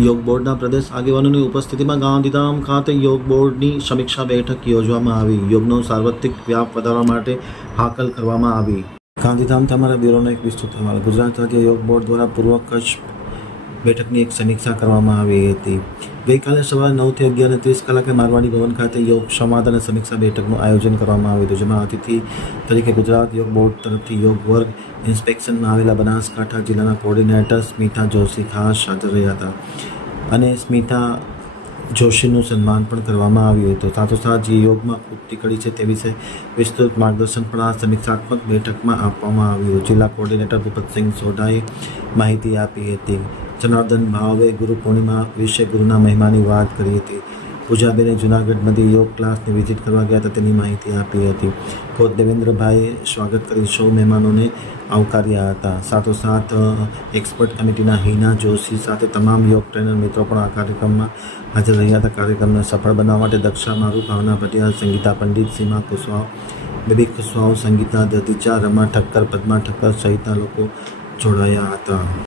યોગ બોર્ડના પ્રદેશ આગેવાનોની ઉપસ્થિતિમાં ગાંધીધામ ખાતે યોગ બોર્ડની સમીક્ષા બેઠક યોજવામાં આવી. યોગનો સાર્વત્રિક વ્યાપ વધારવા માટે હાકલ કરવામાં આવી. ગાંધીધામથી અમારા બ્યુરોનો એક વિસ્તૃત અહેવાલ ગુજરાત રાજ્ય યોગ બોર્ડ દ્વારા પૂર્વ કચ્છ બેઠકની એક સમીક્ષા કરવામાં આવી હતી. ગઈકાલે સવારે નવથી અગિયાર અને ત્રીસ કલાકે મારવાડી ભવન ખાતે યોગ સંવાદ અને સમીક્ષા બેઠકનું આયોજન કરવામાં આવ્યું હતું. જેમાં અતિથિ તરીકે ગુજરાત યોગ બોર્ડ તરફથી યોગ વર્ગ ઇન્સ્પેક્શનમાં આવેલા બનાસકાંઠા જિલ્લાના કોર્ડિનેટર સ્મિતા જોશી ખાસ હાજર રહ્યા હતા. અને સ્મિતા જોશીનું સન્માન પણ કરવામાં આવ્યું હતું. સાથોસાથ જે યોગમાં ખૂટતી કરી છે તે વિશે વિસ્તૃત માર્ગદર્શન પણ આ સમીક્ષાત્મક બેઠકમાં આપવામાં આવ્યું જિલ્લા કોર્ડિનેટર ભૂપતસિંહ સોઢાએ માહિતી આપી હતી. જનાર્દન ભાવે ગુરુ પૂર્ણિમા વિશે ગુરુના મહિમાની વાત કરી હતી. પૂજાબેને જૂનાગઢમાંથી યોગ ક્લાસની વિઝિટ કરવા ગયા હતા, તેની માહિતી આપી હતી. ખોદ દેવેન્દ્રભાઈએ સ્વાગત કરી સૌ મહેમાનોને આવકાર્યા હતા. સાથોસાથ એક્સપર્ટ કમિટીના હિના જોશી સાથે તમામ યોગ ટ્રેનર મિત્રો પણ આ કાર્યક્રમમાં હાજર રહ્યા હતા. કાર્યક્રમને સફળ બનાવવા માટે દક્ષા મારુ, ભાવના ભટિયા, સંગીતા પંડિત, સીમા કુશવાહ, બેબી કુશવાહ, સંગીતા દધીચા રમા ઠક્કર, પદ્મા ઠક્કર સહિતના લોકો જોડાયા હતા.